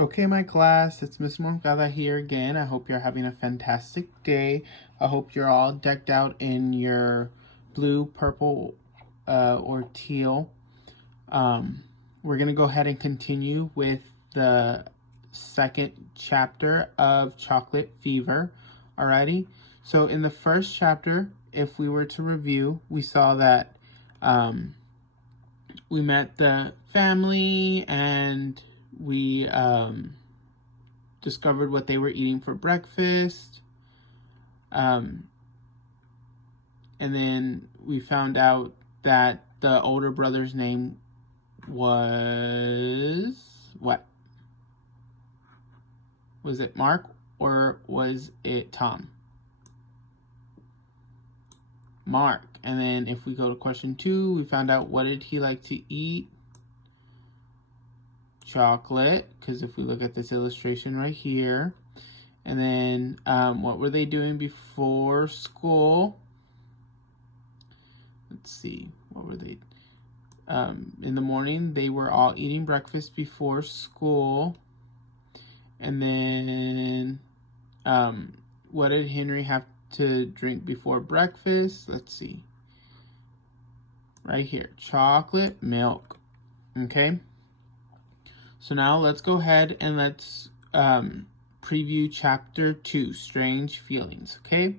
Okay, my class, it's Miss Morgada here again. I hope you're having a fantastic day. I hope you're all decked out in your blue, purple, or teal. We're going to go ahead and continue with the second chapter of Chocolate Fever. Alrighty? So in the first chapter, if we were to review, we saw that we met the family and we discovered what they were eating for breakfast. And then we found out that the older brother's name was what? Was it Mark or was it Tom? Mark. And then if we go to question 2, we found out what did he like to eat? Chocolate, because if we look at this illustration right here. And then what were they doing before school? Let's see, what were they? In the morning, they were all eating breakfast before school. And then what did Henry have to drink before breakfast? Let's see. Right here, chocolate milk. Okay. So now let's go ahead and let's preview chapter 2, Strange Feelings. Okay.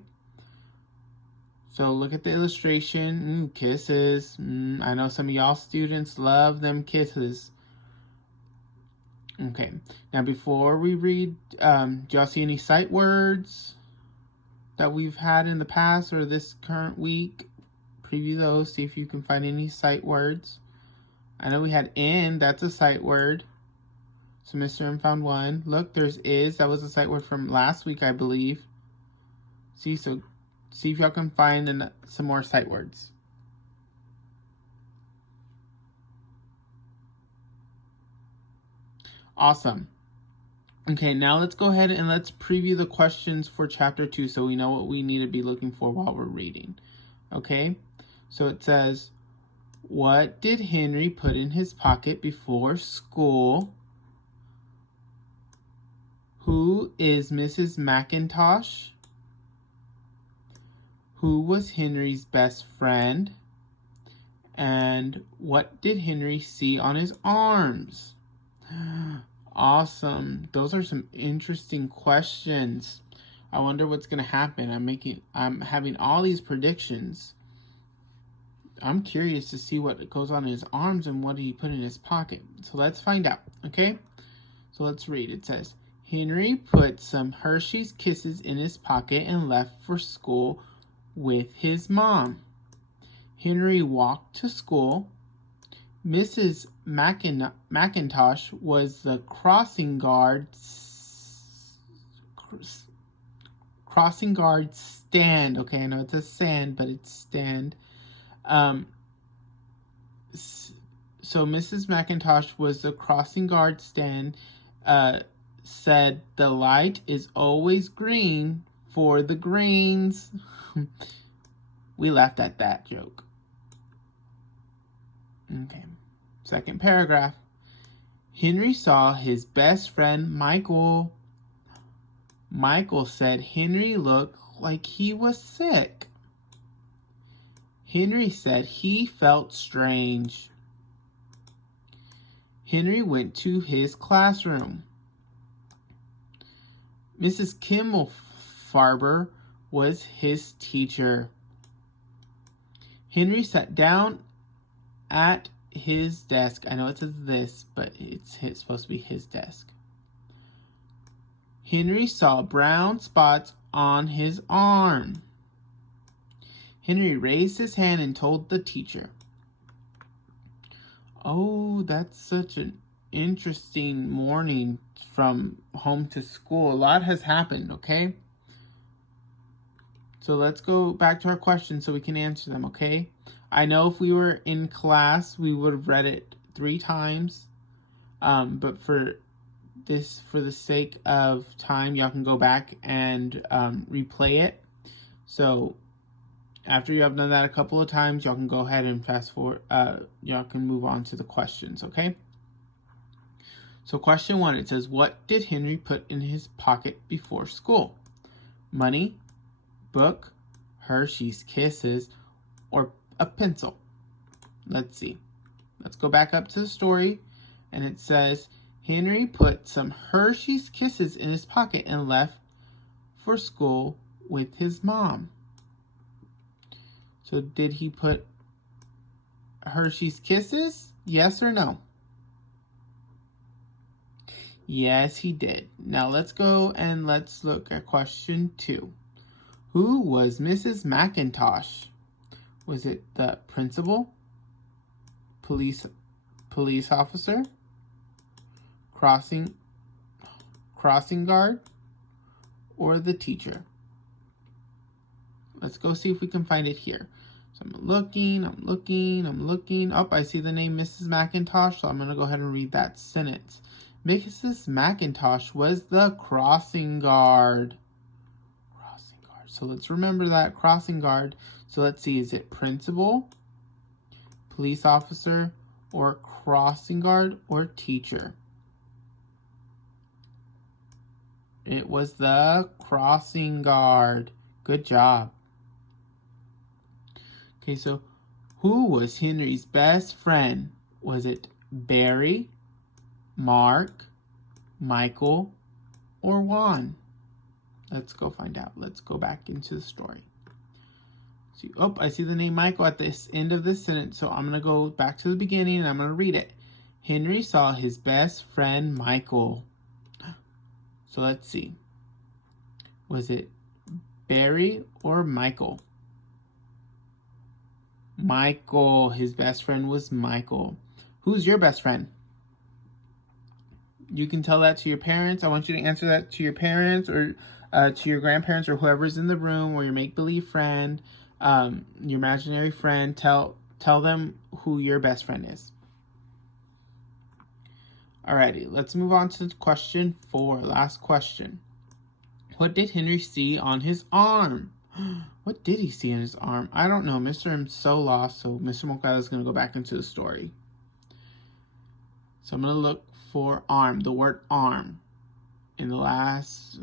So look at the illustration. Kisses. I know some of y'all students love them kisses. Okay. Now before we read, do y'all see any sight words that we've had in the past or this current week? Preview those. See if you can find any sight words. I know we had in. That's a sight word. So Mr. M found one. Look, there's is. That was a sight word from last week, I believe. See, so see if y'all can find some more sight words. Awesome. Okay, now let's go ahead and let's preview the questions for chapter 2 so we know what we need to be looking for while we're reading. Okay, so it says, what did Henry put in his pocket before school? Who is Mrs. McIntosh? Who was Henry's best friend? And what did Henry see on his arms? Awesome. Those are some interesting questions. I wonder what's going to happen. I'm having all these predictions. I'm curious to see what goes on in his arms and what he put in his pocket. So let's find out, okay? So let's read. It says, Henry put some Hershey's Kisses in his pocket and left for school with his mom. Henry walked to school. Mrs. McIntosh was the crossing guard stand. Okay, I know it's a sand, but it's stand. So Mrs. McIntosh was the crossing guard stand. Said the light is always green for the greens. We laughed at that joke. Okay, second paragraph. Henry saw his best friend Michael. Michael said Henry looked like he was sick. Henry said he felt strange. Henry went to his classroom. Mrs. Kimmelfarber was his teacher. Henry sat down at his desk. I know it says this, but it's supposed to be his desk. Henry saw brown spots on his arm. Henry raised his hand and told the teacher. Oh, that's such an interesting morning from home to school. A lot has happened, okay? So let's go back to our questions so we can answer them, okay? I know if we were in class, we would have read it 3 times. But for the sake of time, y'all can go back and replay it. So after you have done that a couple of times, y'all can go ahead and fast forward. Y'all can move on to the questions, okay? So question 1, it says, what did Henry put in his pocket before school? Money, book, Hershey's Kisses, or a pencil? Let's see. Let's go back up to the story. And it says, Henry put some Hershey's Kisses in his pocket and left for school with his mom. So did he put Hershey's Kisses? Yes or no? Yes, he did. Now let's go and let's look at question 2. Who was Mrs. McIntosh? Was it the principal, police officer, crossing guard, or the teacher? Let's go see if we can find it here. So I'm looking. Oh, I see the name Mrs. McIntosh, so I'm going to go ahead and read that sentence. Mrs. McIntosh was the crossing guard. So let's remember that, crossing guard. So let's see, is it principal, police officer, or crossing guard, or teacher? It was the crossing guard. Good job. Okay, so who was Henry's best friend? Was it Barry, Mark, Michael, or Juan? Let's go find out. Let's go back into the story. See, oh, I see the name Michael at this end of this sentence, so I'm going to go back to the beginning and I'm going to read it. Henry saw his best friend Michael. So let's see. Was it Barry or Michael? Michael. His best friend was Michael. Who's your best friend? You can tell that to your parents. I want you to answer that to your parents or to your grandparents or whoever's in the room, or your make-believe friend, your imaginary friend. Tell them who your best friend is. Alrighty, let's move on to question 4. Last question. What did Henry see on his arm? What did he see on his arm? I don't know. Mr. M's so lost, so Mr. Moncada is going to go back into the story. So I'm going to look for arm, the word arm, in the last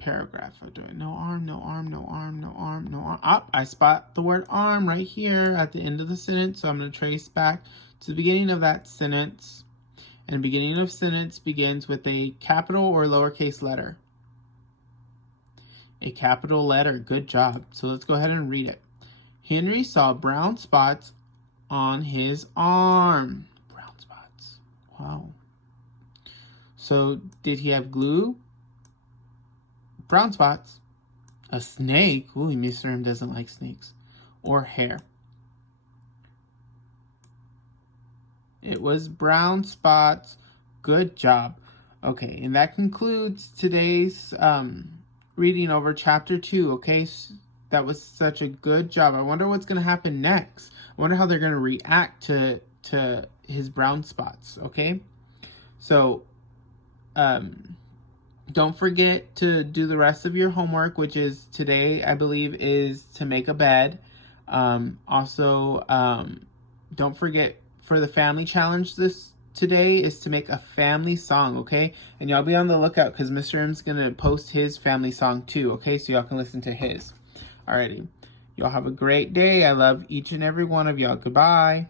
paragraph. I'm doing no arm, no arm, no arm, no arm, no arm. Oh, I spot the word arm right here at the end of the sentence, so I'm going to trace back to the beginning of that sentence. And the beginning of sentence begins with a capital or lowercase letter. A capital letter. Good job. So let's go ahead and read it. Henry saw brown spots on his arm. Brown spots. Wow. So did he have glue? Brown spots. A snake. Ooh, Mr. M doesn't like snakes. Or hair. It was brown spots. Good job. Okay, and that concludes today's reading over chapter 2. Okay, that was such a good job. I wonder what's going to happen next. I wonder how they're going to react to his brown spots. Okay, so don't forget to do the rest of your homework, which is today, I believe, is to make a bed. Also, don't forget, for the family challenge today is to make a family song, okay? And y'all be on the lookout because Mr. M's going to post his family song too, okay? So y'all can listen to his. Alrighty. Y'all have a great day. I love each and every one of y'all. Goodbye.